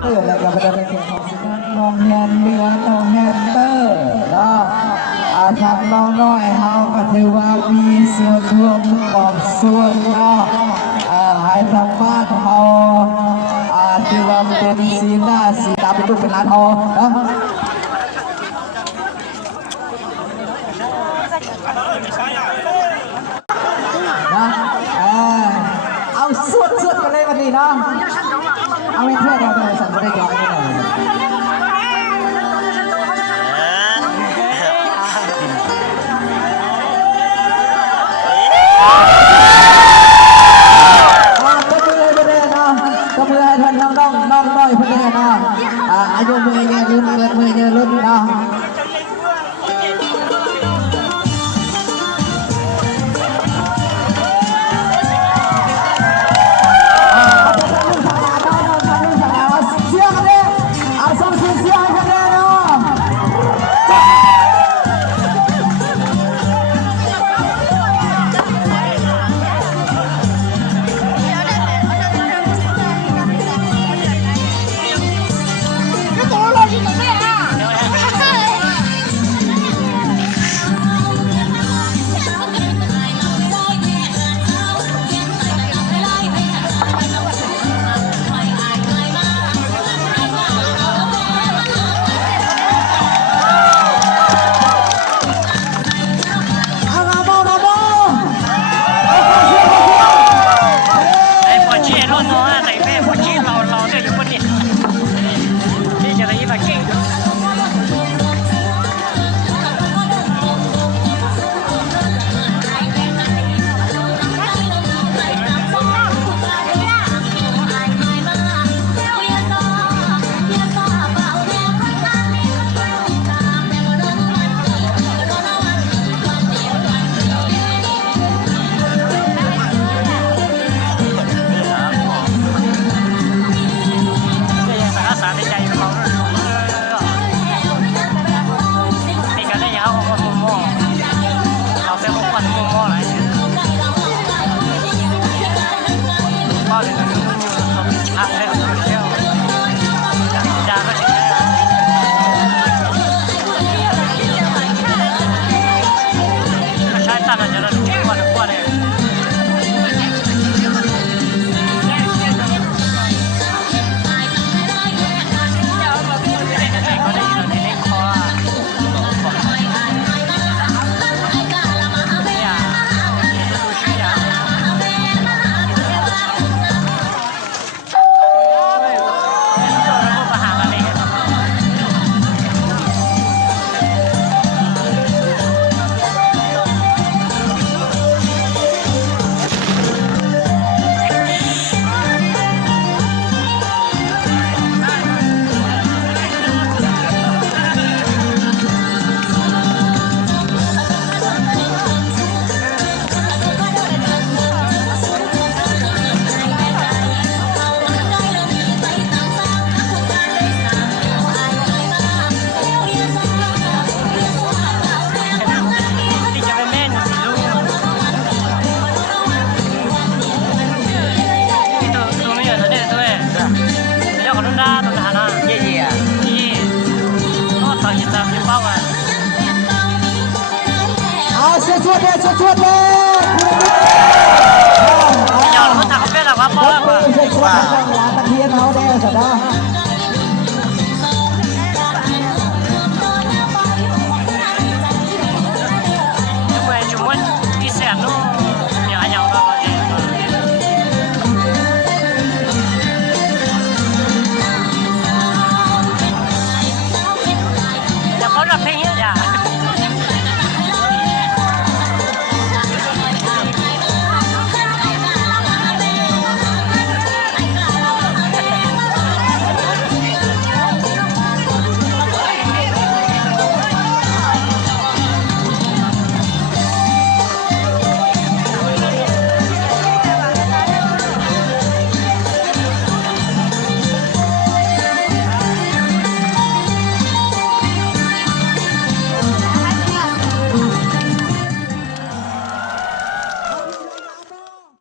แล้วก็เป็นเสียงของสิท่านน้องแฮนเดือนน้องแฮนเตอร์เนาะทางน้องน้อยเฮาก็ถือว่ามีส่วนร่วมของส่วนเนาะให้ทางบ้านเฮาถือว่าเป็นสีหน้าสีตาเป็นลูกเป็นหลานเฮาเนาะเอาสุดกันเลยวันนี้เนาะเอาไม่เพื่อนเราเลยสั่งไม่ได้ยอมเลยก็เพื่อให้ท่านน้องน้อยเพื่อนเนาะอายุมือเยอะรุ่นเกิดมือเยอะรุ่นเนาะชวดเลยยอมมันถักเป็นหรอวะพ่อว่าตะเคียนเขาได้สัตว์